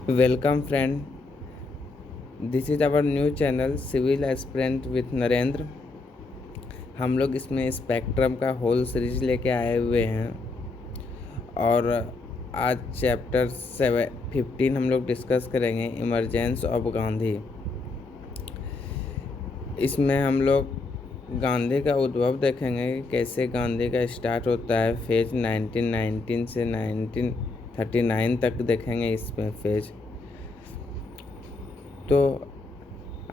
Welcome friend, this is our new channel civil aspirant with Narendra. हम लोग इसमें spectrum का होल सीरीज लेके आए हुए हैं और आज चैप्टर 15 हम लोग डिस्कस करेंगे, इमरजेंस ऑफ गांधी। इसमें हम लोग गांधी का उद्भव देखेंगे, कैसे गांधी का स्टार्ट होता है। फेज 1919 से 1939 तक देखेंगे इसमें फेज। तो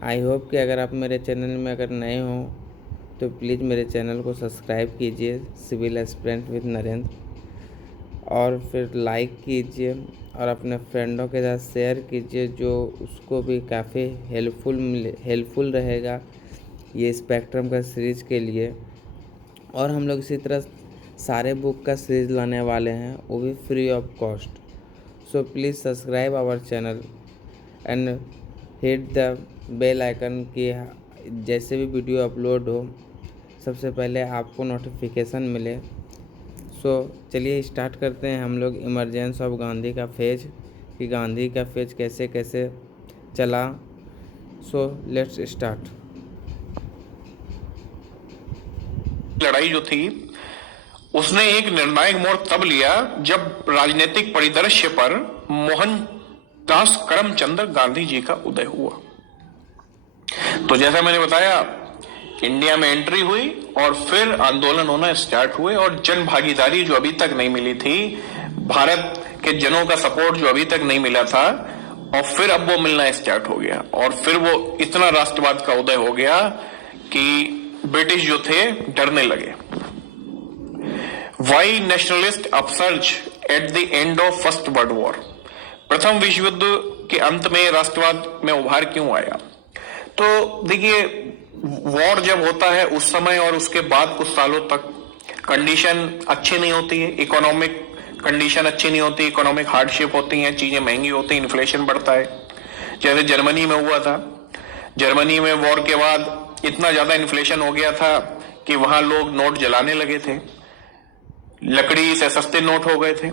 आई होप कि अगर आप मेरे चैनल में अगर नए हो तो प्लीज़ मेरे चैनल को सब्सक्राइब कीजिए, सिविल एस्पिरेंट विद नरेंद्र, और फिर लाइक कीजिए और अपने फ्रेंडों के साथ शेयर कीजिए, जो उसको भी काफ़ी हेल्पफुल रहेगा ये स्पेक्ट्रम का सीरीज़ के लिए। और हम लोग इसी तरह सारे बुक का सीरीज़ लाने वाले हैं, वो भी free of cost. So please subscribe our channel and hit the bell icon की जैसे भी वीडियो अपलोड हो सबसे पहले आपको नोटिफिकेशन मिले। सो चलिए स्टार्ट करते हैं हम लोग इमरजेंस ऑफ गांधी का फेज, कि गांधी का फेज कैसे कैसे चला। So let's start. लड़ाई जो थी उसने एक निर्णायक मोड़ तब लिया जब राजनीतिक परिदृश्य पर मोहनदास करमचंद गांधी जी का उदय हुआ। तो जैसा मैंने बताया, इंडिया में एंट्री हुई और फिर आंदोलन होना स्टार्ट हुए, और जन भागीदारी जो अभी तक नहीं मिली थी, भारत के जनों का सपोर्ट जो अभी तक नहीं मिला था, और फिर अब वो मिलना स्टार्ट हो गया। और फिर वो इतना राष्ट्रवाद का उदय हो गया कि ब्रिटिश जो थे डरने लगे। Why nationalist upsurge at the end of first world war. प्रथम विश्व युद्ध के अंत में राष्ट्रवाद में उभार क्यों आया? तो देखिए, वॉर जब होता है उस समय और उसके बाद कुछ सालों तक कंडीशन अच्छी नहीं होती है, इकोनॉमिक कंडीशन अच्छी नहीं होती, इकोनॉमिक हार्डशिप होती है, चीजें महंगी होती हैं, इन्फ्लेशन बढ़ता है। जैसे जर्मनी में हुआ था। जर्मनी में वॉर के बाद इतना ज्यादा इन्फ्लेशन हो गया था कि वहां लोग नोट जलाने लगे थे, लकड़ी से सस्ते नोट हो गए थे।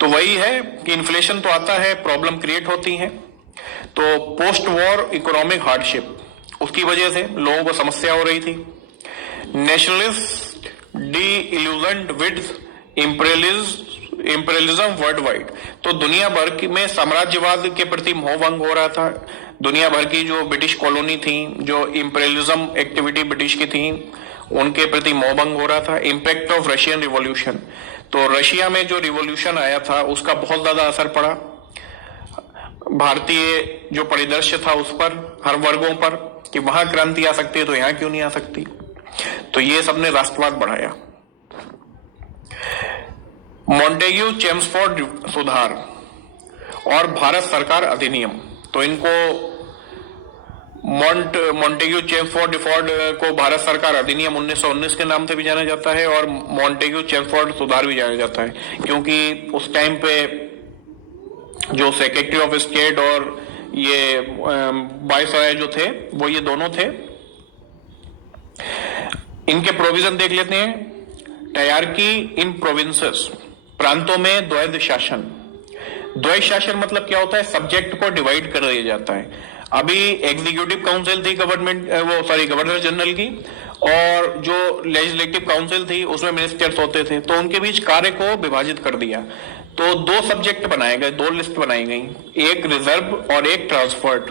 तो वही है कि इन्फ्लेशन तो आता है, प्रॉब्लम क्रिएट होती है। तो पोस्ट वॉर इकोनॉमिक हार्डशिप, उसकी वजह से लोगों को समस्या हो रही थी। Nationalist D illusion with imperialism world wide. तो दुनिया भर में साम्राज्यवाद के प्रति मोहभंग हो रहा था। दुनिया भर की जो ब्रिटिश कॉलोनी थी, जो इंपीरियलिज्म एक्टिविटी ब्रिटिश की थी, उनके प्रति मोहभंग हो रहा था। Impact of Russian revolution. तो रशिया में जो रिवॉल्यूशन आया था उसका बहुत ज्यादा असर पड़ा भारतीय जो परिदृश्य था उस पर, हर वर्गों पर, कि वहां क्रांति आ सकती है तो यहां क्यों नहीं आ सकती। तो ये सबने राष्ट्रवाद बढ़ाया। मॉन्टेग्यू चेम्सफोर्ड सुधार और भारत सरकार अधिनियम। तो इनको मॉन्टेग्यू चेम्सफोर्ड डिफॉर्ड को भारत सरकार अधिनियम 1919 के नाम से भी जाना जाता है, और मॉन्टेग्यू चेम्सफोर्ड सुधार भी जाना जाता है, क्योंकि उस टाइम पे जो सेक्रेटरी ऑफ स्टेट और ये वायसराय जो थे वो ये दोनों थे। इनके प्रोविजन देख लेते हैं। टायरकी इन प्रोविंसेस, प्रांतों में द्वैध शासन। द्वैध शासन मतलब क्या होता है? सब्जेक्ट को डिवाइड कर दिया जाता है। अभी एग्जीक्यूटिव काउंसिल थी गवर्नर जनरल की, और जो लेजिस्लेटिव काउंसिल थी उसमें मिनिस्टर्स होते थे, तो उनके बीच कार्य को विभाजित कर दिया। तो दो सब्जेक्ट बनाए गए, दो लिस्ट बनाई गई, एक रिजर्व और एक ट्रांसफर्ड।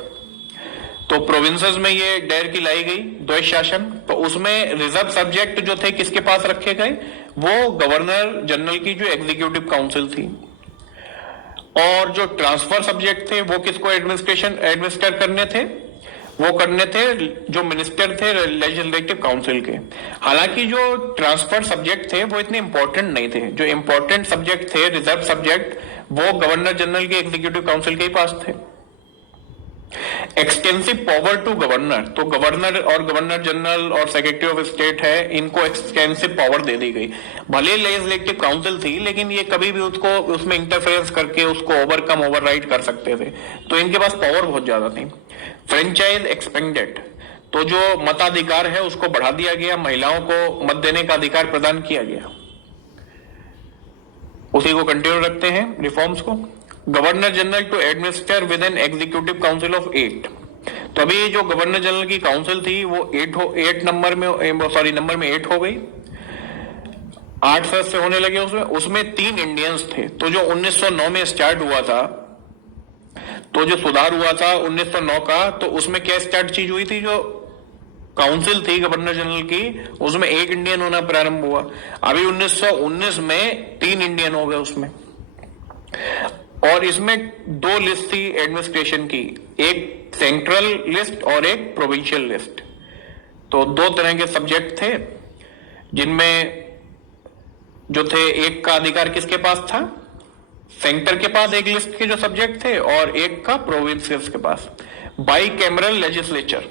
तो प्रोविंसेस में ये डायरकी लाई गई, द्वैध शासन। तो उसमें रिजर्व सब्जेक्ट जो थे किसके पास रखे गए? वो गवर्नर जनरल की जो एग्जीक्यूटिव काउंसिल थी। और जो ट्रांसफर सब्जेक्ट थे वो किसको एडमिनिस्टर करने थे? वो करने थे जो मिनिस्टर थे लेजिस्लेटिव काउंसिल के। हालांकि जो ट्रांसफर सब्जेक्ट थे वो इतने इंपॉर्टेंट नहीं थे। जो इंपॉर्टेंट सब्जेक्ट थे, रिजर्व सब्जेक्ट, वो गवर्नर जनरल के एग्जीक्यूटिव काउंसिल के ही पास थे। Extensive power to governor. तो गवर्नर और गवर्नर जनरल और सेक्रेटरी ऑफ स्टेट है, इनको एक्सटेंसिव पावर दे दी गई। भले लेजिस्लेटिव काउंसिल थी, लेकिन ये कभी भी उसको उसमें इंटरफेरेंस करके उसको ओवरराइड कर सकते थे। तो इनके पास पावर बहुत ज्यादा थी। Franchise expanded. तो जो मताधिकार है उसको बढ़ा दिया गया, महिलाओं को मत देने का अधिकार प्रदान किया गया। उसी को कंटिन्यू रखते हैं रिफॉर्म्स को। Governor general to administer with an executive council of 8। तो अभी जो गवर्नर जनरल की काउंसिल थी वो 8 नंबर में, नंबर में 8 हो गई, 8 सदस्य होने लगे उसमें 3 इंडियंस थे। तो जो 1909 में स्टार्ट हुआ था, तो जो सुधार हुआ था 1909 का, तो उसमें क्या स्टार्ट चीज हुई थी, जो काउंसिल थी गवर्नर जनरल की, उसमें 1 इंडियन होना प्रारंभ हुआ। अभी 1919 में 3 इंडियन हो गए उसमें। और इसमें 2 लिस्ट थी एडमिनिस्ट्रेशन की, एक सेंट्रल लिस्ट और एक प्रोविंशियल लिस्ट। तो 2 तरह के सब्जेक्ट थे, जिनमें जो थे, एक का अधिकार किसके पास था, सेंटर के पास एक लिस्ट के जो सब्जेक्ट थे, और एक का प्रोविंसेस के पास। बाई कैमरल लेजिस्लेचर,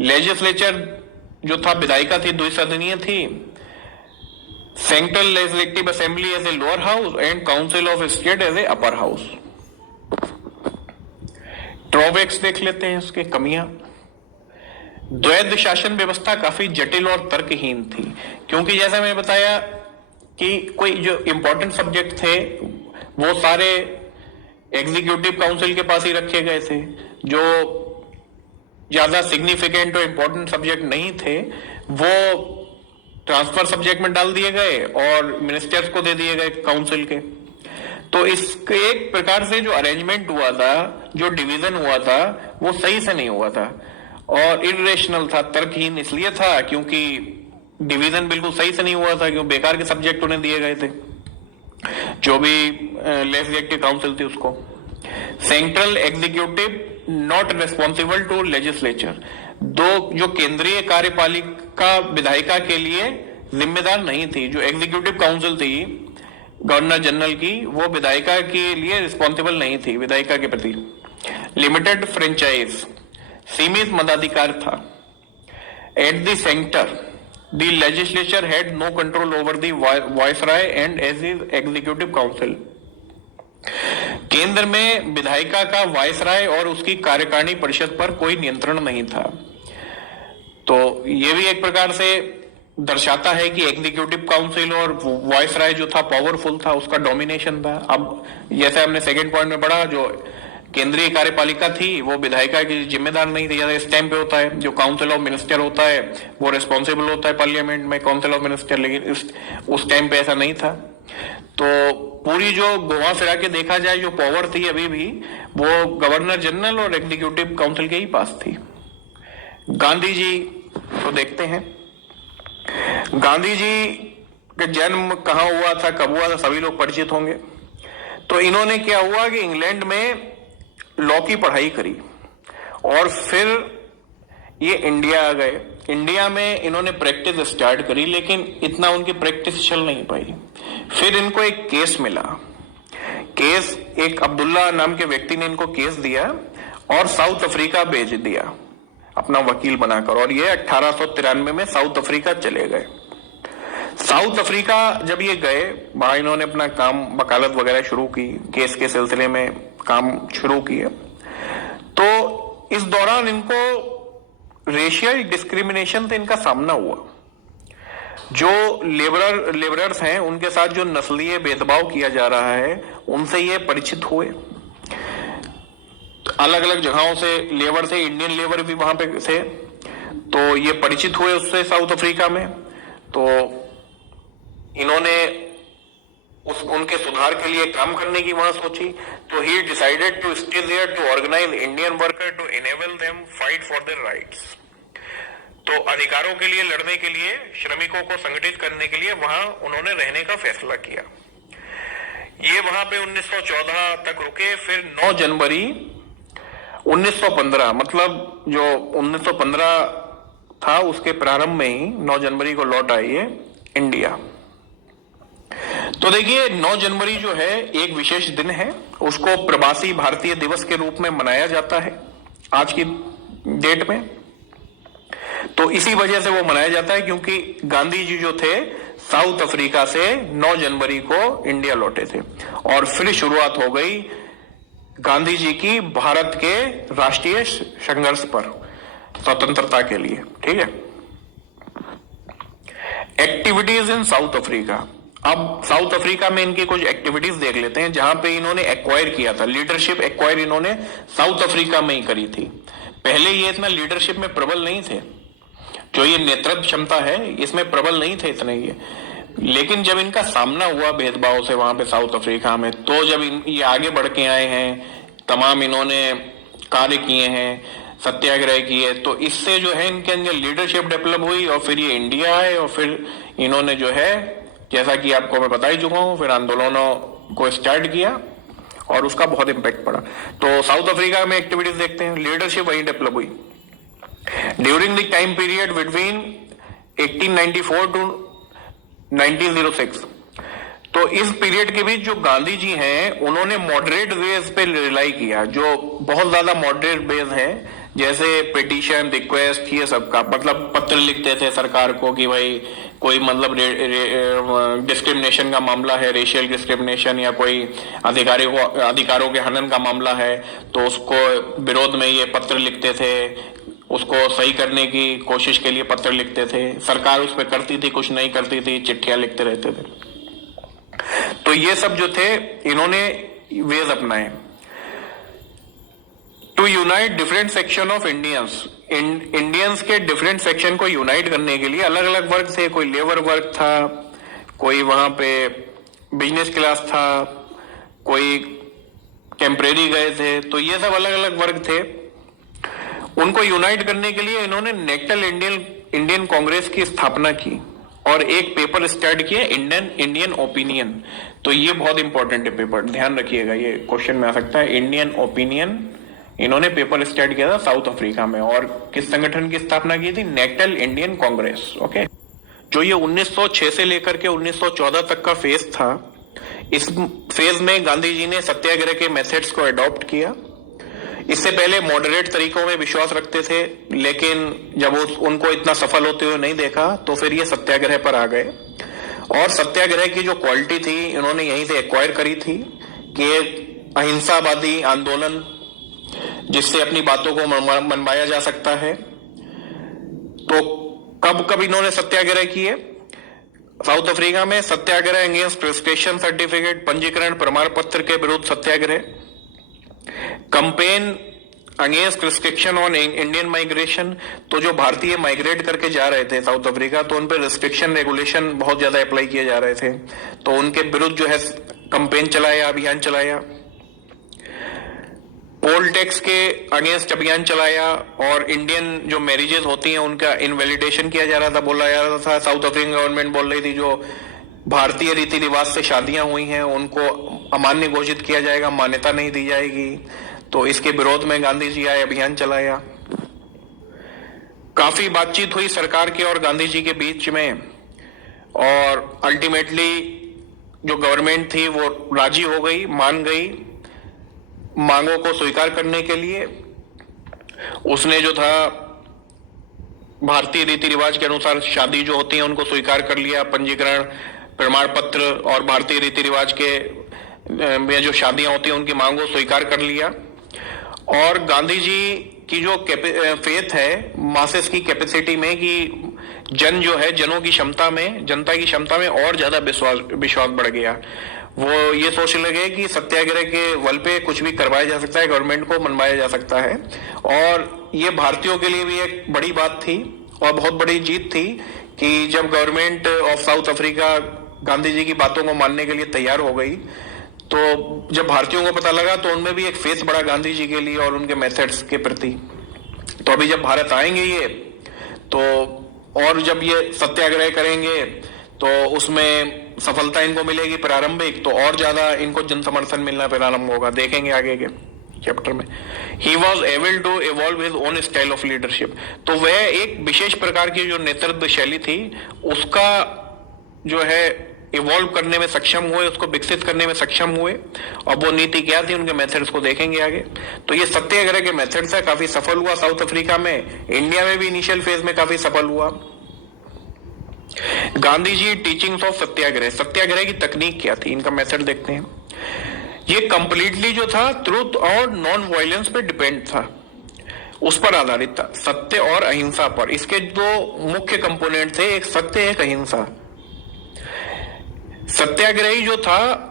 लेजिस्लेचर जो था विधायिका थी, द्विसदनीय थी। Central legislative assembly as a lower house and council of state as a upper house. Drawbacks देख लेते हैं इसके, कमियां। द्वैध शासन व्यवस्था काफी जटिल और तर्कहीन थी, क्योंकि जैसा मैंने बताया कि कोई जो इंपॉर्टेंट सब्जेक्ट थे वो सारे एग्जीक्यूटिव काउंसिल के पास ही रखे गए थे। जो ज्यादा सिग्निफिकेंट और इंपॉर्टेंट सब्जेक्ट नहीं थे वो ट्रांसफर सब्जेक्ट में डाल दिए गए और मिनिस्टर्स को दे दिए गए काउंसिल के। तो इसके एक प्रकार से जो अरेंजमेंट हुआ था, जो डिवीजन हुआ था, वो सही से नहीं हुआ था और इरेशनल था, तर्कहीन इसलिए था क्योंकि डिवीजन बिल्कुल सही से नहीं हुआ था, क्योंकि बेकार के सब्जेक्ट उन्हें दिए गए थे जो भी लेजिस्लेटिव काउंसिल थी उसको। Central executive not responsible to legislature, जो केंद्रीय कार्यपालिका विधायिका के लिए जिम्मेदार नहीं थी। जो एग्जीक्यूटिव काउंसिल थी गवर्नर जनरल की, वो विधायिका के लिए रिस्पॉन्सिबल नहीं थी, विधायिका के प्रति। लिमिटेड फ्रेंचाइज, सीमित मताधिकार था। At the centre the legislature had no control over the viceroy and as is executive council. केंद्र में विधायिका का वायसराय और उसकी कार्यकारिणी परिषद पर कोई नियंत्रण नहीं था। तो ये भी एक प्रकार से दर्शाता है कि एग्जीक्यूटिव काउंसिल और वायसराय जो था पावरफुल था, उसका डोमिनेशन था। अब जैसे हमने सेकंड पॉइंट में पढ़ा, जो केंद्रीय कार्यपालिका थी वो विधायिका की जिम्मेदार नहीं थी, जैसे इस टाइम पे होता है। जो काउंसिल ऑफ मिनिस्टर होता है वो रिस्पॉन्सिबल होता है पार्लियामेंट में, काउंसिल ऑफ मिनिस्टर, लेकिन उस टाइम पे ऐसा नहीं था। तो पूरी जो घुमा फिरा के देखा जाए, जो पावर थी अभी भी, वो गवर्नर जनरल और एग्जीक्यूटिव काउंसिल के ही पास थी। गांधी जी को देखते हैं। गांधी जी का जन्म कहाँ हुआ था, कब हुआ था, सभी लोग परिचित होंगे। तो इन्होंने क्या हुआ कि इंग्लैंड में लॉ की पढ़ाई करी और फिर ये इंडिया आ गए। इंडिया में इन्होंने प्रैक्टिस स्टार्ट करी, लेकिन इतना उनकी प्रैक्टिस चल नहीं पाई। फिर इनको एक केस मिला। केस, एक अब्दुल्ला नाम के व्यक्ति ने इनको केस दिया और साउथ अफ्रीका भेज दिया अपना वकील बनाकर, और ये 1893 में साउथ अफ्रीका चले गए। साउथ अफ्रीका जब ये गए, वहां इन्होंने अपना काम, वकालत वगैरह शुरू की, केस के सिलसिले में काम शुरू किया। तो इस दौरान इनको रेशियल डिस्क्रिमिनेशन से इनका सामना हुआ। जो लेबरर्स हैं उनके साथ जो नस्लीय भेदभाव किया जा रहा है, उनसे ये परिचित हुए। अलग अलग जगहों से लेबर थे, इंडियन लेबर भी वहां पे थे, तो ये परिचित हुए उससे साउथ अफ्रीका में। तो इन्होंने उनके सुधार के लिए काम करने की वहां सोची। तो he decided to stay there to organise Indian worker to enable them fight for their rights. तो अधिकारों के लिए लड़ने के लिए, श्रमिकों को संगठित करने के लिए वहां उन्होंने रहने का फैसला किया। ये वहां पे 1914 तक रुके। फिर 9 जनवरी 1915, मतलब जो 1915 था उसके प्रारंभ में ही 9 जनवरी को लौट आई है इंडिया। तो देखिए 9 जनवरी जो है एक विशेष दिन है, उसको प्रवासी भारतीय दिवस के रूप में मनाया जाता है आज की डेट में। तो इसी वजह से वो मनाया जाता है क्योंकि गांधी जी जो थे साउथ अफ्रीका से 9 जनवरी को इंडिया लौटे थे और फिर शुरुआत हो गई गांधी जी की भारत के राष्ट्रीय संघर्ष पर, स्वतंत्रता के लिए। ठीक है। Activities in south Africa. अब साउथ अफ्रीका में इनकी कुछ एक्टिविटीज देख लेते हैं जहां पे इन्होंने एक्वायर किया था, लीडरशिप एक्वायर इन्होंने साउथ अफ्रीका में ही करी थी। पहले ये इतना लीडरशिप में प्रबल नहीं थे, जो ये नेतृत्व क्षमता है इसमें प्रबल नहीं थे इतने ये, लेकिन जब इनका सामना हुआ भेदभाव से वहां पे साउथ अफ्रीका में, तो जब ये आगे बढ़ के आए हैं, तमाम इन्होंने कार्य किए हैं, सत्याग्रह किए, तो इससे जो है इनके अंदर लीडरशिप डेवलप हुई और फिर ये इंडिया आए और फिर इन्होंने जो है, जैसा कि आपको मैं बता ही चुका हूं, फिर आंदोलनों को स्टार्ट किया और उसका बहुत इंपैक्ट पड़ा। तो साउथ अफ्रीका में एक्टिविटीज देखते हैं, लीडरशिप वहीं डेवलप हुई। During the time period between 1894 to 1906, तो इस पीरियड के बीच जो गांधी जी हैं उन्होंने मॉडरेट वेज पे रिलाई किया, जो बहुत ज्यादा मॉडरेट वेज है, जैसे पिटीशन, रिक्वेस्ट, ये सब का मतलब पत्र लिखते थे सरकार को कि भाई कोई मतलब डिस्क्रिमिनेशन का मामला है, रेशियल डिस्क्रिमिनेशन, या कोई अधिकारों के हनन का मामला है, तो उसको विरोध में ये पत्र लिखते थे, उसको सही करने की कोशिश के लिए पत्र लिखते थे। सरकार उस पर करती थी, कुछ नहीं करती थी, चिट्ठियां लिखते रहते थे। तो ये सब जो थे इन्होंने वेज अपनाए। To unite different section of Indians, Indians के डिफरेंट सेक्शन को यूनाइट करने के लिए अलग अलग वर्ग थे, कोई लेबर वर्ग था, कोई वहां पे बिजनेस क्लास था, कोई टेम्परेरी गए थे, तो ये सब अलग अलग वर्ग थे। उनको यूनाइट करने के लिए इन्होंने नेशनल इंडियन कांग्रेस की स्थापना की और एक पेपर स्टार्ट किया, इंडियन ओपिनियन। तो ये बहुत इंपॉर्टेंट है पेपर, ध्यान रखिएगा, ये क्वेश्चन में आ सकता है। इंडियन ओपिनियन इन्होंने पेपर स्टार्ट किया था साउथ अफ्रीका में, और किस संगठन की स्थापना की थी? National Indian Congress. ओके, जो ये 1906 से लेकर के 1914 तक का फेज था, इस फेज में गांधी जी ने सत्याग्रह के मेथड्स को अडॉप्ट किया। इससे पहले मॉडरेट तरीकों में विश्वास रखते थे, लेकिन जब उनको इतना सफल होते हुए नहीं देखा तो फिर ये सत्याग्रह पर आ गए। और सत्याग्रह की जो क्वालिटी थी इन्होंने यहीं से एक्वायर करी थी कि अहिंसावादी आंदोलन जिससे अपनी बातों को मनवाया जा सकता है। तो कब कब इन्होंने सत्याग्रह किए? साउथ अफ्रीका में सत्याग्रह अगेंस्ट प्रिस्क्रिप्शन सर्टिफिकेट, पंजीकरण प्रमाण पत्र के विरुद्ध satyagraha, campaign against restriction on Indian migration, तो जो भारतीय माइग्रेट करके जा रहे थे साउथ अफ्रीका, तो उन पर रिस्ट्रिक्शन रेगुलेशन बहुत ज्यादा अप्लाई किए जा रहे थे, तो उनके विरुद्ध जो है कंपेन चलाया, अभियान चलाया। पोल टैक्स के अगेंस्ट अभियान चलाया, और इंडियन जो मैरिजेस होती हैं उनका इनवैलिडेशन किया जा रहा था, बोला जा रहा था, साउथ अफ्रीकन गवर्नमेंट बोल रही थी जो भारतीय रीति रिवाज से शादियां हुई हैं उनको अमान्य घोषित किया जाएगा, मान्यता नहीं दी जाएगी। तो इसके विरोध में गांधी जी आए, अभियान चलाया। काफी बातचीत हुई सरकार के और गांधी जी के बीच में, और अल्टीमेटली जो गवर्नमेंट थी वो राजी हो गई, मान गई मांगों को स्वीकार करने के लिए। उसने जो था भारतीय रीति रिवाज के अनुसार शादी जो होती है उनको स्वीकार कर लिया, पंजीकरण प्रमाण पत्र और भारतीय रीति रिवाज के में जो शादियां होती हैं उनकी मांगों को स्वीकार कर लिया। और गांधी जी की जो फेथ है मासेस की कैपेसिटी में कि जो है जनों की क्षमता में, जनता की क्षमता में और ज्यादा विश्वास बढ़ गया। वो ये सोचने लगे कि सत्याग्रह के बल पे कुछ भी करवाया जा सकता है, गवर्नमेंट को मनवाया जा सकता है। और ये भारतीयों के लिए भी एक बड़ी बात थी और बहुत बड़ी जीत थी कि जब government of South Africa Gandhi ji की बातों को मानने के लिए तैयार हो गई, तो जब भारतीयों को पता लगा तो उनमें भी एक फेथ बढ़ा गांधी जी के लिए और उनके मेथड्स के प्रति। तो अभी जब भारत आएंगे ये, तो और जब ये सत्याग्रह करेंगे तो उसमें सफलता इनको मिलेगी प्रारंभिक, तो और ज्यादा इनको जन समर्थन मिलना प्रारंभ होगा, देखेंगे आगे के चैप्टर में। He was able to evolve his own style of leadership, तो वह एक विशेष प्रकार की जो नेतृत्व शैली थी उसका जो है इवॉल्व करने में सक्षम हुए, उसको विकसित करने में सक्षम हुए। और वो नीति क्या थी, उनके मेथड्स को देखेंगे आगे। तो ये सत्याग्रह के मेथड्स है, काफी सफल हुआ साउथ अफ्रीका में, इंडिया में भी इनिशियल फेज में काफी सफल हुआ। गांधी जी टीचिंग्स ऑफ सत्याग्रह, सत्याग्रह की तकनीक क्या थी, इनका मेथड देखते हैं। ये कंप्लीटली जो था ट्रूथ और नॉन वायलेंस पे डिपेंड था, उस पर आधारित था, सत्य और अहिंसा पर। इसके दो मुख्य कंपोनेंट थे, एक सत्य एक अहिंसा। सत्याग्रही जो था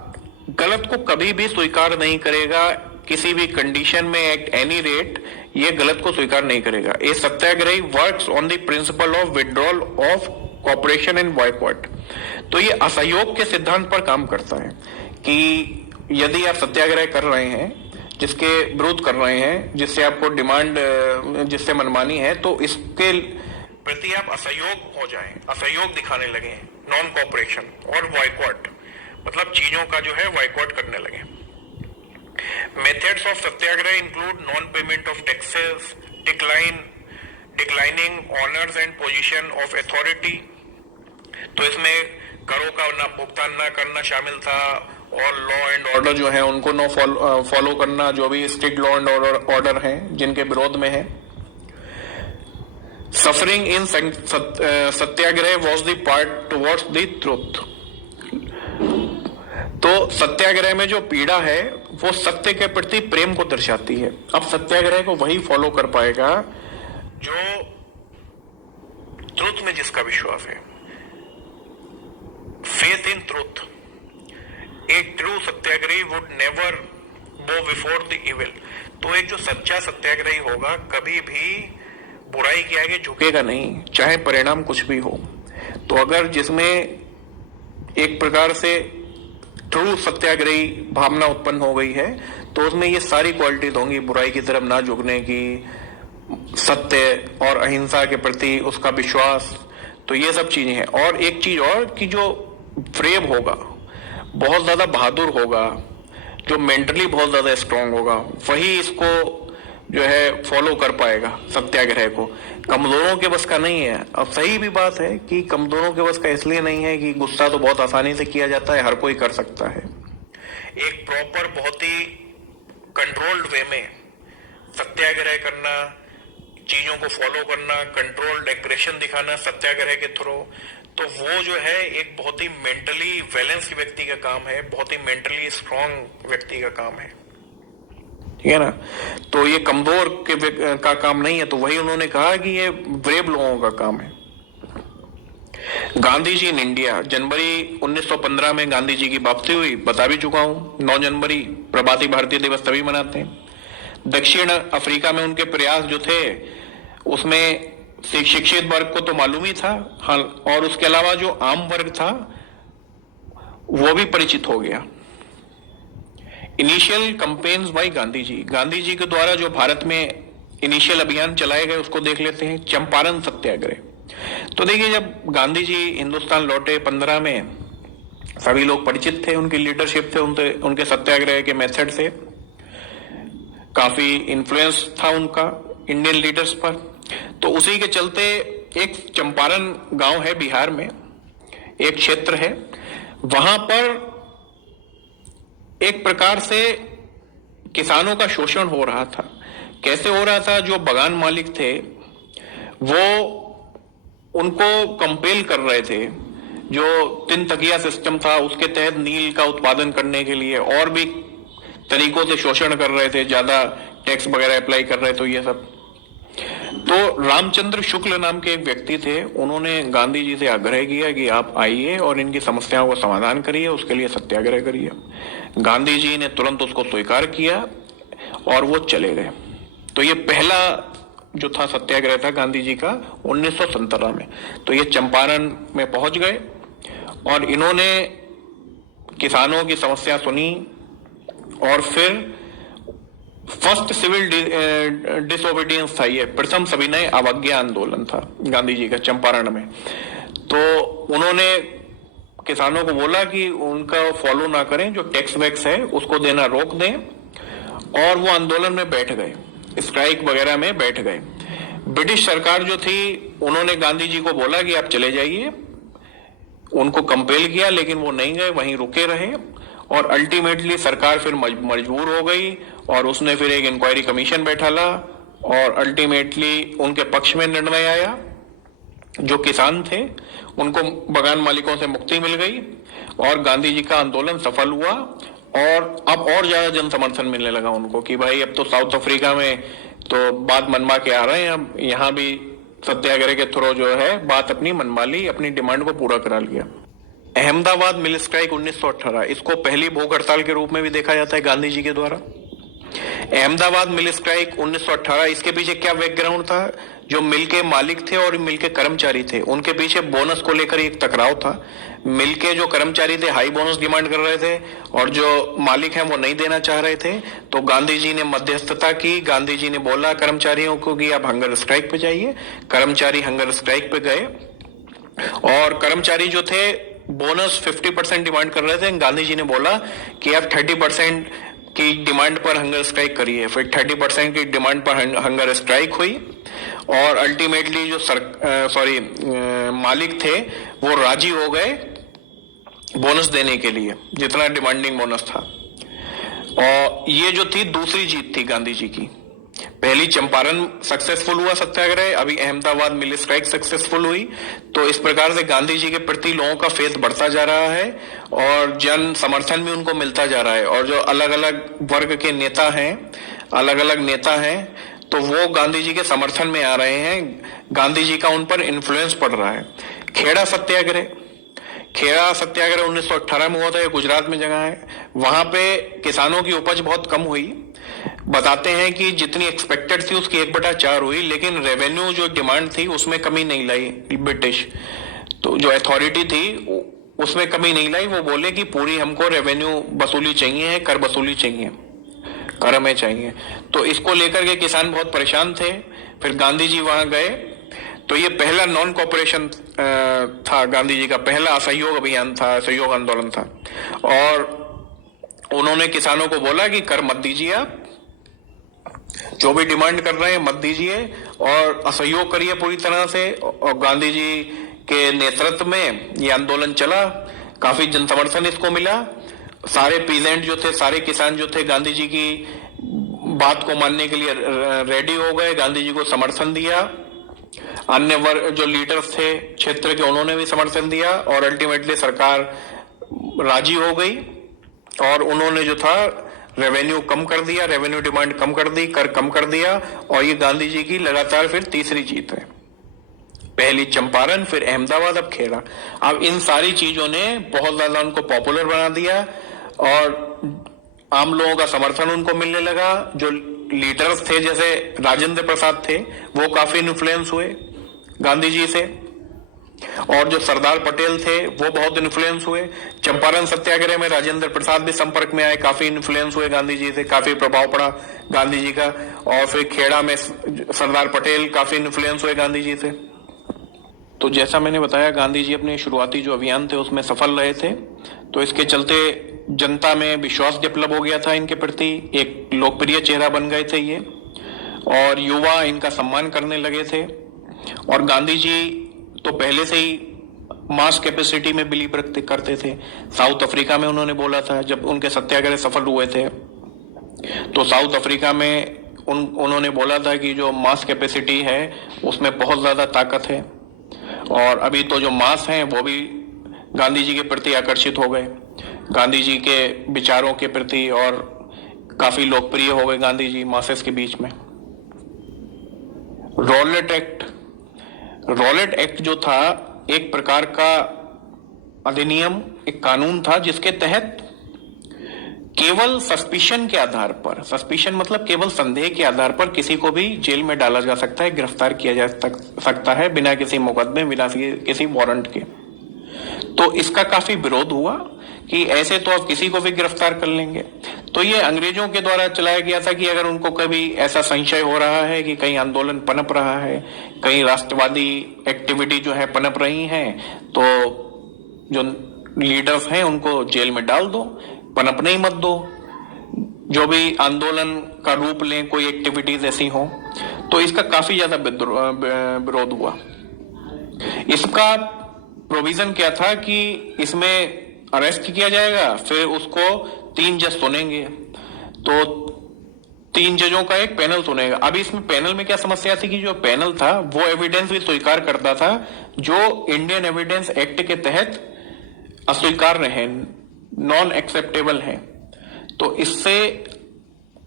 गलत को कभी भी स्वीकार नहीं करेगा, किसी भी कंडीशन में, एट एनी रेट ये गलत को स्वीकार नहीं करेगा। A satyagrahi works on the principle of withdrawal of cooperation and boycott. तो ये असहयोग के सिद्धांत पर काम करता है कि यदि आप सत्याग्रह कर रहे हैं, जिसके विरोध कर रहे हैं, जिससे आपको डिमांड, जिससे मनमानी है, तो इसके प्रति आप असहयोग हो जाएं, असहयोग दिखाने लगे, नॉन कॉपरेशन, और बॉयकॉट मतलब चीजों का जो है बॉयकॉट करने लगे। Methods of Satyagraha include non payment of taxes, declining honours and position of authority. तो इसमें करों का ना भुगतान ना करना शामिल था, और लॉ एंड ऑर्डर जो है उनको नो फॉलो करना, जो भी स्ट्रिक्ट लॉ एंड ऑर्डर हैं जिनके विरोध में है। Suffering in Satyagraha was the part towards the truth. तो सत्याग्रह में जो पीड़ा है वो सत्य के प्रति प्रेम को दर्शाती है। अब सत्याग्रह को वही फॉलो कर पाएगा जो ट्रुथ में जिसका विश्वास है, फेथ इन ट्रुथ। एक true satyagrahi would never go before the evil. तो एक जो सच्चा सत्याग्रही होगा कभी भी बुराई के आगे झुकेगा नहीं, चाहे परिणाम कुछ भी हो। तो अगर जिसमें एक प्रकार से ट्रू सत्याग्रही भावना उत्पन्न हो गई है तो उसमें ये सारी क्वालिटीज होंगी, बुराई की तरफ ना झुकने की, सत्य और अहिंसा के प्रति उसका विश्वास। तो ये सब चीजें हैं। और एक चीज और कि जो ब्रेव होगा, बहुत ज्यादा बहादुर होगा, जो मेंटली बहुत ज्यादा स्ट्रांग होगा, वही इसको जो है फॉलो कर पाएगा सत्याग्रह को। कमजोरों के बस का नहीं है। अब सही भी बात है कि कमजोरों के बस का इसलिए नहीं है कि गुस्सा तो बहुत आसानी से किया जाता है, हर कोई कर सकता है। एक प्रॉपर बहुत ही कंट्रोल्ड वे में सत्याग्रह करना, चीजों को फॉलो करना, कंट्रोल्ड एग्रेशन दिखाना सत्याग्रह के थ्रू, तो वो जो है एक बहुत ही मेंटली बैलेंस व्यक्ति का काम है, बहुत ही मेंटली स्ट्रांग व्यक्ति का काम है, ठीक है ना। तो ये कमजोर का काम नहीं है। तो वही उन्होंने कहा कि ये ब्रेव लोगों का काम है। गांधी जी इन इंडिया, जनवरी 1915 में गांधी जी की वापसी हुई, बता भी चुका हूं। 9 जनवरी प्रवासी भारतीय दिवस तभी मनाते हैं। दक्षिण अफ्रीका में उनके प्रयास जो थे उसमें शिक्षित वर्ग को तो मालूम ही था, हाँ, और उसके अलावा जो आम वर्ग था वो भी परिचित हो गया। Initial campaigns bye Gandhi ji के द्वारा जो भारत में इनिशियल अभियान चलाए गए उसको देख लेते हैं। चंपारण सत्याग्रह। तो देखिए, जब गांधी जी हिंदुस्तान लौटे 15 में, सभी लोग परिचित थे उनकी लीडरशिप से, उनके सत्याग्रह के मेथड से काफी इन्फ्लुएंस था उनका इंडियन लीडर्स पर। तो उसी के चलते एक चंपारण गांव है बिहार में, एक क्षेत्र है, वहां पर एक प्रकार से किसानों का शोषण हो रहा था। कैसे हो रहा था? जो बगान मालिक थे वो उनको कंपेल कर रहे थे, जो 3 तकिया सिस्टम था उसके तहत नील का उत्पादन करने के लिए और भी तरीकों से शोषण कर रहे थे, ज्यादा टैक्स वगैरह अप्लाई कर रहे थे, ये सब। तो रामचंद्र शुक्ल नाम के एक व्यक्ति थे, उन्होंने गांधी जी से आग्रह किया कि आप आइए और इनकी समस्याओं का समाधान करिए, उसके लिए सत्याग्रह करिए। गांधी जी ने तुरंत उसको स्वीकार किया और वो चले गए। तो ये पहला जो था सत्याग्रह था गांधी जी का 1917 में। तो ये चंपारण में पहुंच गए और इन्होंने किसानों की समस्या सुनी और फिर फर्स्ट सिविल डिसोबीडियंस था, ये प्रथम सविनय अवज्ञा आंदोलन था गांधी जी का चंपारण में। तो उन्होंने किसानों को बोला कि उनका फॉलो ना करें, जो टैक्स वैक्स है उसको देना रोक दें, और वो आंदोलन में बैठ गए, स्ट्राइक वगैरह में बैठ गए। ब्रिटिश सरकार जो थी उन्होंने गांधी जी को बोला कि आप चले जाइए, उनको कंपेल किया, लेकिन वो नहीं गए, वहीं रुके रहे। और अल्टीमेटली सरकार फिर मजबूर हो गई और उसने फिर एक इंक्वायरी कमीशन बैठाला और अल्टीमेटली उनके पक्ष में निर्णय आया। जो किसान थे उनको बगान मालिकों से मुक्ति मिल गई और गांधी जी का आंदोलन सफल हुआ। और अब और ज्यादा जन समर्थन मिलने लगा उनको कि भाई अब तो साउथ अफ्रीका में तो बात मनवा के आ रहे हैं, अब यहाँ भी सत्याग्रह के थ्रू जो है बात अपनी मनवा ली, अपनी डिमांड को पूरा करा लिया। अहमदाबाद मिल स्ट्राइक 1918, इसको पहली भूख हड़ताल के रूप में भी देखा जाता है गांधी जी के द्वारा। अहमदाबाद मिल स्ट्राइक 1918, इसके पीछे क्या बैकग्राउंड था? जो मिल के मालिक थे और मिल के कर्मचारी थे, उनके पीछे बोनस को लेकर एक टकराव था। मिल के जो कर्मचारी थे हाई बोनस डिमांड कर रहे थे और जो मालिक हैं वो नहीं देना चाह रहे थे। तो गांधी जी ने मध्यस्थता की। गांधी जी ने बोला कर्मचारियों को कि आप हंगर स्ट्राइक पे जाइए। कर्मचारी हंगर स्ट्राइक पे गए और कर्मचारी जो थे बोनस 50% डिमांड कर रहे थे। गांधी जी ने बोला कि आप 30% की डिमांड पर हंगर स्ट्राइक करिए। फिर 30% की डिमांड पर हंगर स्ट्राइक हुई और अल्टीमेटली जो मालिक थे वो राजी हो गए बोनस देने के लिए, जितना डिमांडिंग बोनस था। और ये जो थी दूसरी जीत थी गांधी जी की। पहली चंपारण सक्सेसफुल हुआ सत्याग्रह, अभी अहमदाबाद मिल स्ट्राइक सक्सेसफुल हुई। तो इस प्रकार से गांधी जी के प्रति लोगों का फेथ बढ़ता जा रहा है और जन समर्थन भी उनको मिलता जा रहा है। और जो अलग अलग वर्ग के नेता हैं, अलग अलग नेता हैं, तो वो गांधी जी के समर्थन में आ रहे हैं। गांधी जी का उन पर इन्फ्लुएंस पड़ रहा है। खेड़ा सत्याग्रह 1918 में हुआ था। ये गुजरात में जगह है। वहां पे किसानों की उपज बहुत कम हुई। बताते हैं कि जितनी एक्सपेक्टेड थी उसकी 1/4 हुई, लेकिन रेवेन्यू जो डिमांड थी उसमें कमी नहीं लाई ब्रिटिश। तो जो अथॉरिटी थी उसमें कमी नहीं लाई। वो बोले कि पूरी हमको रेवेन्यू वसूली चाहिए, कर वसूली चाहिए, कर हमें चाहिए। तो इसको लेकर के किसान बहुत परेशान थे। फिर गांधी जी वहां गए। तो ये पहला नॉन कॉपरेशन था, गांधी जी का पहला असहयोग अभियान था, असहयोग आंदोलन था। और उन्होंने किसानों को बोला कि कर मत दीजिए, आप जो भी डिमांड कर रहे हैं मत दीजिए और असहयोग करिए पूरी तरह से। और गांधी जी के नेतृत्व में ये आंदोलन चला। काफी जन समर्थन इसको मिला। सारे पीजेंट जो थे, सारे किसान जो थे, गांधी जी की बात को मानने के लिए रेडी हो गए, गांधी जी को समर्थन दिया। अन्य वर्ग जो लीडर्स थे क्षेत्र के, उन्होंने भी समर्थन दिया और अल्टीमेटली सरकार राजी हो गई और उन्होंने जो था रेवेन्यू कम कर दिया, रेवेन्यू डिमांड कम कर दी, कर कम कर दिया। और ये गांधी जी की लगातार फिर तीसरी जीत है। पहली चंपारण, फिर अहमदाबाद, अब खेड़ा। अब इन सारी चीजों ने बहुत ज्यादा उनको पॉपुलर बना दिया और आम लोगों का समर्थन उनको मिलने लगा। जो लीडर्स थे जैसे राजेंद्र प्रसाद थे, वो काफी इन्फ्लुएंस हुए गांधी जी से। और जो सरदार पटेल थे वो बहुत इन्फ्लुएंस हुए। चंपारण सत्याग्रह में राजेंद्र प्रसाद भी संपर्क में आए, काफी इन्फ्लुएंस हुए गांधी जी से, काफी प्रभाव पड़ा गांधी जी का। और फिर खेड़ा में सरदार पटेल काफी इन्फ्लुएंस हुए गांधी जी से। तो जैसा मैंने बताया, गांधी जी अपने शुरुआती जो अभियान थे उसमें सफल रहे थे। तो इसके चलते जनता में विश्वास डेवलप हो गया था इनके प्रति, एक लोकप्रिय चेहरा बन गए थे ये, और युवा इनका सम्मान करने लगे थे। और गांधी जी तो पहले से ही मास कैपेसिटी में बिलीव करते थे। साउथ अफ्रीका में उन्होंने बोला था, जब उनके सत्याग्रह सफल हुए थे, तो साउथ अफ्रीका में उन्होंने बोला था कि जो मास कैपेसिटी है उसमें बहुत ज्यादा ताकत है। और अभी तो जो मास हैं वो भी गांधी जी के प्रति आकर्षित हो गए, गांधी जी के विचारों के प्रति, और काफी लोकप्रिय हो गए गांधी जी मासेस के बीच में। रॉलेट एक्ट जो था एक प्रकार का अधिनियम, एक कानून था जिसके तहत केवल सस्पिशन के आधार पर, सस्पिशन मतलब केवल संदेह के आधार पर, किसी को भी जेल में डाला जा सकता है, गिरफ्तार किया जा सकता है बिना किसी मुकदमे, बिना किसी वारंट के। तो इसका काफी विरोध हुआ कि ऐसे तो आप किसी को भी गिरफ्तार कर लेंगे। तो ये अंग्रेजों के द्वारा चलाया गया था कि अगर उनको कभी ऐसा संशय हो रहा है कि कहीं आंदोलन पनप रहा है, कहीं राष्ट्रवादी एक्टिविटी जो है पनप रही है, तो जो लीडर्स हैं उनको जेल में डाल दो, पनपने ही मत दो। जो भी आंदोलन का रूप लें, कोई एक्टिविटीज ऐसी हो। तो इसका काफी ज्यादा विरोध हुआ। इसका प्रोविजन क्या था कि इसमें अरेस्ट किया जाएगा, फिर उसको 3 जज सुनेंगे, तो 3 जजों का एक पैनल सुनेगा। अभी इसमें पैनल में क्या समस्या थी कि जो पैनल था वो एविडेंस भी स्वीकार करता था जो इंडियन एविडेंस एक्ट के तहत अस्वीकार्य है, नॉन एक्सेप्टेबल है। तो इससे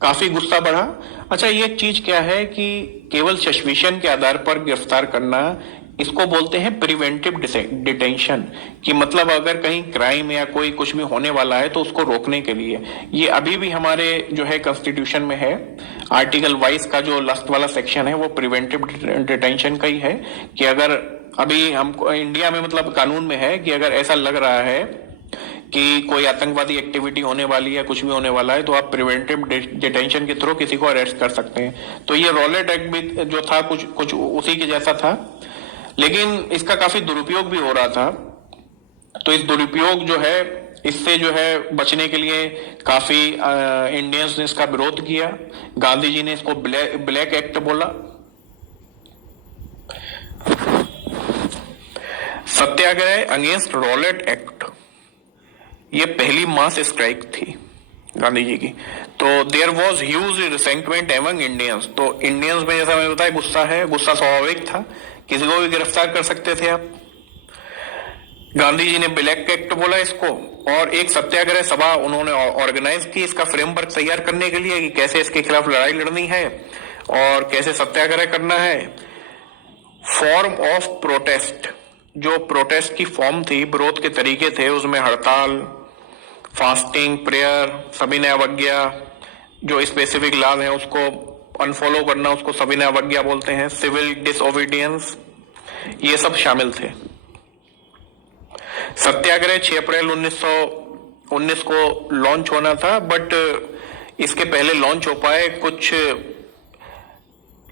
काफी गुस्सा बढ़ा। अच्छा, ये चीज क्या है कि केवल सस्पिशन के आधार पर गिरफ्तार करना, इसको बोलते हैं प्रिवेंटिव डिटेंशन, कि मतलब अगर कहीं क्राइम या कोई कुछ भी होने वाला है तो उसको रोकने के लिए। ये अभी भी हमारे जो है कॉन्स्टिट्यूशन में है, आर्टिकल 22 का जो लास्ट वाला सेक्शन है वो प्रिवेंटिव डिटेंशन का ही है, कि अगर अभी हम इंडिया में मतलब कानून में है कि अगर ऐसा लग रहा है कि कोई आतंकवादी एक्टिविटी होने वाली है, कुछ भी होने वाला है, तो आप प्रिवेंटिव डिटेंशन के थ्रू किसी को अरेस्ट कर सकते हैं। तो ये रॉलेट एक्ट भी जो था कुछ कुछ उसी के जैसा था, लेकिन इसका काफी दुरुपयोग भी हो रहा था। तो इस दुरुपयोग जो है, इससे जो है बचने के लिए काफी इंडियंस ने इसका विरोध किया। गांधी जी ने इसको ब्लैक एक्ट बोला। सत्याग्रह अगेंस्ट रॉलेट एक्ट, ये पहली मास स्ट्राइक थी गांधी जी की। तो there was huge resentment among Indians. तो इंडियंस में जैसा मैंने बताया गुस्सा है, गुस्सा स्वाभाविक था, किसी को भी गिरफ्तार कर सकते थे आप। गांधी जी ने ब्लैक एक्ट बोला इसको, और एक सत्याग्रह सभा उन्होंने ऑर्गेनाइज की इसका फ्रेमवर्क तैयार करने के लिए कि कैसे इसके खिलाफ लड़ाई लड़नी है और कैसे सत्याग्रह करना है। फॉर्म ऑफ प्रोटेस्ट, जो प्रोटेस्ट की फॉर्म थी, विरोध के तरीके थे, उसमें हड़ताल, फास्टिंग, प्रेयर, सविनय अवज्ञा, जो स्पेसिफिक लॉज है उसको अनफॉलो करना, उसको सविनय अवज्ञा बोलते हैं, सिविल डिसओबीडियंस, ये सब शामिल थे। सत्याग्रह 6 अप्रैल 1919 को लॉन्च होना था, बट इसके पहले लॉन्च हो पाए कुछ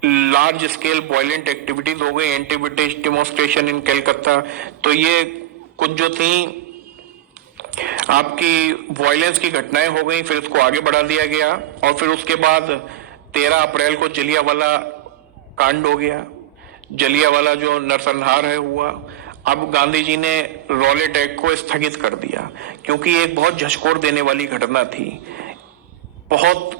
लार्ज स्केल वायलेंट एक्टिविटीज हो गई, एंटी ब्रिटिश डेमोन्स्ट्रेशन इन कलकत्ता। तो ये कुछ जो थी आपकी वायलेंस की घटनाएं हो गई, फिर उसको आगे बढ़ा दिया गया, और फिर उसके बाद 13 अप्रैल को जलियांवाला कांड हो गया। जलियांवाला जो नरसंहार है हुआ। अब गांधी जी ने रॉलेट एक्ट को स्थगित कर दिया, क्योंकि एक बहुत झकझोर देने वाली घटना थी। बहुत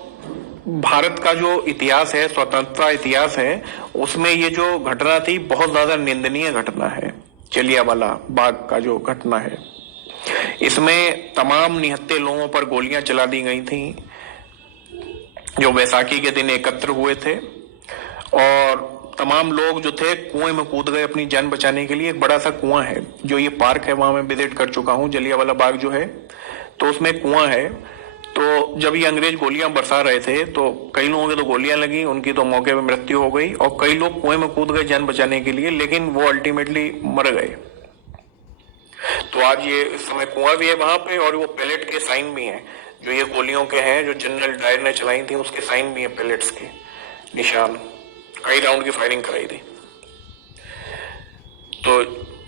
भारत का जो इतिहास है, स्वतंत्रता इतिहास है, उसमें ये जो घटना थी बहुत ज्यादा निंदनीय घटना है। जलियांवाला बाग का जो घटना है, इसमें तमाम निहत्थे लोगों पर गोलियां चला दी गई थी, जो वैसाखी के दिन एकत्र हुए थे, और तमाम लोग जो थे कुएं में कूद गए अपनी जान बचाने के लिए। एक बड़ा सा कुआं है, जो ये पार्क है, वहां मैं विजिट कर चुका हूं, जलियांवाला बाग जो है, तो उसमें कुआं है। तो जब ये अंग्रेज गोलियां बरसा रहे थे तो कई लोगों की तो गोलियां लगी, उनकी तो मौके पर मृत्यु हो गई, और कई लोग कुएं में कूद गए जान बचाने के लिए, लेकिन वो अल्टीमेटली मर गए। तो आज ये इस समय कुआं भी है वहां पे, और वो पैलेट के साइन भी हैं, जो ये गोलियों के हैं, जो जनरल डायर ने चलाई थी, उसके साइन भी हैं, पैलेट्स के निशान, कई राउंड की फायरिंग कराई थी। तो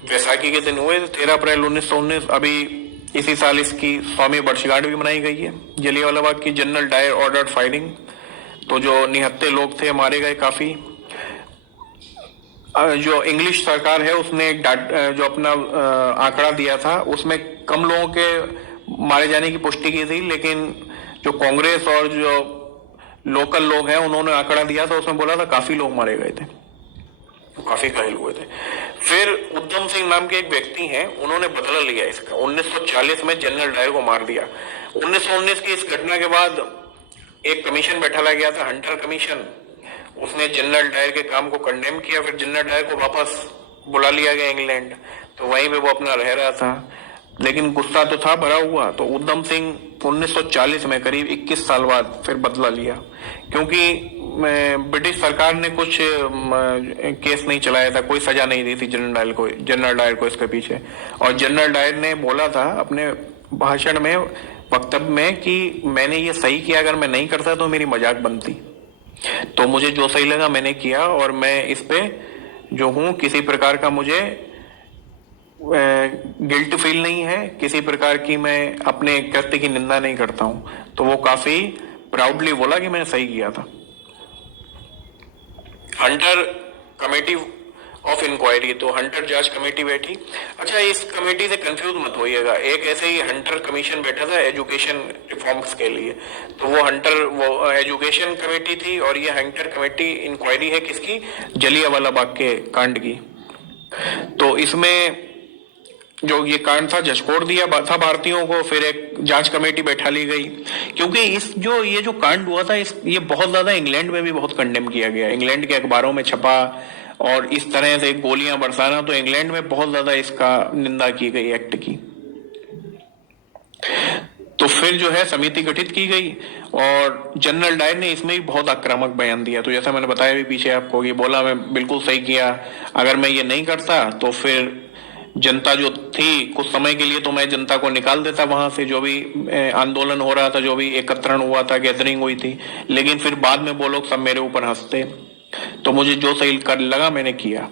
वैसाखी के दिन हुए 13 अप्रैल 1919। अभी इसी साल इसकी 100वीं वर्षगांठ भी मनाई गई है, जलियांवाला बाग की। जनरल डायर ऑर्डर्ड फायरिंग, तो जो निहत्थे लोग थे मारे गए काफी। जो इंग्लिश सरकार है उसने एक जो अपना आंकड़ा दिया था, उसमें कम लोगों के मारे जाने की पुष्टि की थी, लेकिन जो कांग्रेस और जो लोकल लोग हैं उन्होंने आंकड़ा दिया था, उसमें बोला था काफी लोग मारे गए थे, काफी घायल हुए थे। फिर उधम सिंह नाम के एक व्यक्ति हैं, उन्होंने बदला लिया इसका। 1940 में जनरल डायर को मार दिया। 1919 की इस घटना के बाद एक कमीशन बैठाला गया था, हंटर कमीशन। उसने जनरल डायर के काम को कंडेम किया। फिर जनरल डायर को वापस बुला लिया गया इंग्लैंड, तो वहीं पे वो अपना रह रहा था, लेकिन गुस्सा तो था भरा हुआ। तो उधम सिंह 1940 में करीब 21 साल बाद फिर बदला लिया, क्योंकि ब्रिटिश सरकार ने कुछ केस नहीं चलाया था, कोई सजा नहीं दी थी जनरल डायर को इसके पीछे। और जनरल डायर ने बोला था अपने भाषण में, वक्तव्य में, कि मैंने ये सही किया, अगर मैं नहीं करता तो मेरी मजाक बनती। तो मुझे जो सही लगा मैंने किया, और मैं इस पे जो हूं, किसी प्रकार का मुझे गिल्ट फील नहीं है, किसी प्रकार की मैं अपने कृत्य की निंदा नहीं करता हूं। तो वो काफी प्राउडली बोला कि मैंने सही किया था। हंटर कमेटी ऑफ इंक्वायरी, तो हंटर जांच कमेटी बैठी। अच्छा, इस कमेटी से कंफ्यूज मत होइएगा, एक ऐसे ही हंटर कमीशन बैठा था एजुकेशन रिफॉर्म्स के लिए, तो वो एजुकेशन कमेटी थी, और ये हंटर कमेटी इंक्वायरी है किसकी? जलियांवाला बाग के कांड की। तो इसमें जो ये कांड था झकझोर दिया था भारतीयों को। फिर एक जांच कमेटी बैठा ली गई, क्योंकि ये जो कांड हुआ था, ये बहुत ज्यादा इंग्लैंड में भी बहुत कंडेम किया गया, इंग्लैंड के अखबारों में छपा, और इस तरह से गोलियां बरसाना, तो इंग्लैंड में बहुत ज्यादा इसका निंदा की गई एक्ट की। तो फिर जो है समिति गठित की गई और जनरल डायर ने इसमें भी बहुत आक्रामक बयान दिया। तो जैसा मैंने बताया भी पीछे आपको, ये बोला मैं बिल्कुल सही किया, अगर मैं ये नहीं करता तो फिर जनता जो थी कुछ समय के लिए तो मैं जनता को निकाल देता वहां से, जो भी आंदोलन हो रहा था, जो भी एकत्रण हुआ था, गैदरिंग हुई थी, लेकिन फिर बाद में वो लोग सब मेरे ऊपर हंसते। तो मुझे जो सही कर लगा मैंने किया।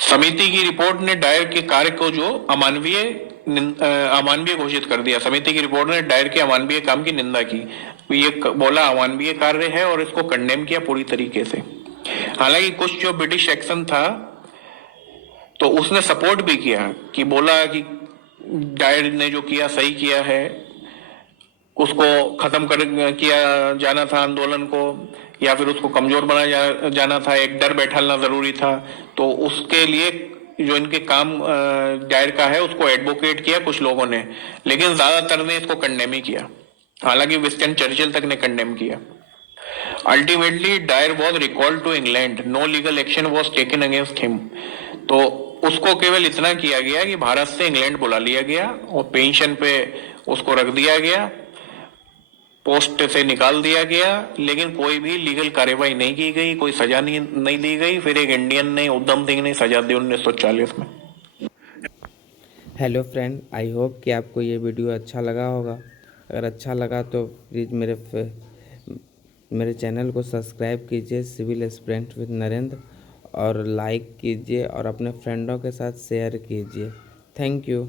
समिति की रिपोर्ट ने डायर के कार्य को जो अमानवीय घोषित कर दिया। समिति की रिपोर्ट ने डायर के अमानवीय काम की निंदा की, ये बोला अमानवीय कार्य है और इसको कंडेम किया पूरी तरीके से। हालांकि कुछ जो ब्रिटिश एक्शन था तो उसने सपोर्ट भी किया, कि बोला कि डायर ने जो किया सही किया है, उसको खत्म कर किया जाना था आंदोलन को, या फिर उसको कमजोर बनाया जाना था, एक डर बैठाना जरूरी था। तो उसके लिए जो इनके काम डायर का है उसको एडवोकेट किया कुछ लोगों ने, लेकिन ज्यादातर ने इसको कंडेम ही किया। हालांकि विंस्टन चर्चिल तक ने कंडेम किया। Ultimately Dyer was recalled to England, no legal action was taken against him. तो उसको केवल इतना किया गया कि भारत से इंग्लैंड बुला लिया गया और पेंशन पे उसको रख दिया गया, पोस्ट से निकाल दिया गया, लेकिन कोई भी लीगल कार्यवाही नहीं की गई, कोई सजा नहीं दी गई। फिर एक इंडियन ने, उधम सिंह ने सजा दी 1940 में। हेलो फ्रेंड, आई होप कि आपको ये वीडियो अच्छा लगा होगा। अगर अच्छा लगा तो प्लीज़ मेरे चैनल को सब्सक्राइब कीजिए, सिविल एस्पिरेंट विद नरेंद्र, और लाइक कीजिए और अपने फ्रेंडों के साथ शेयर कीजिए। Thank you.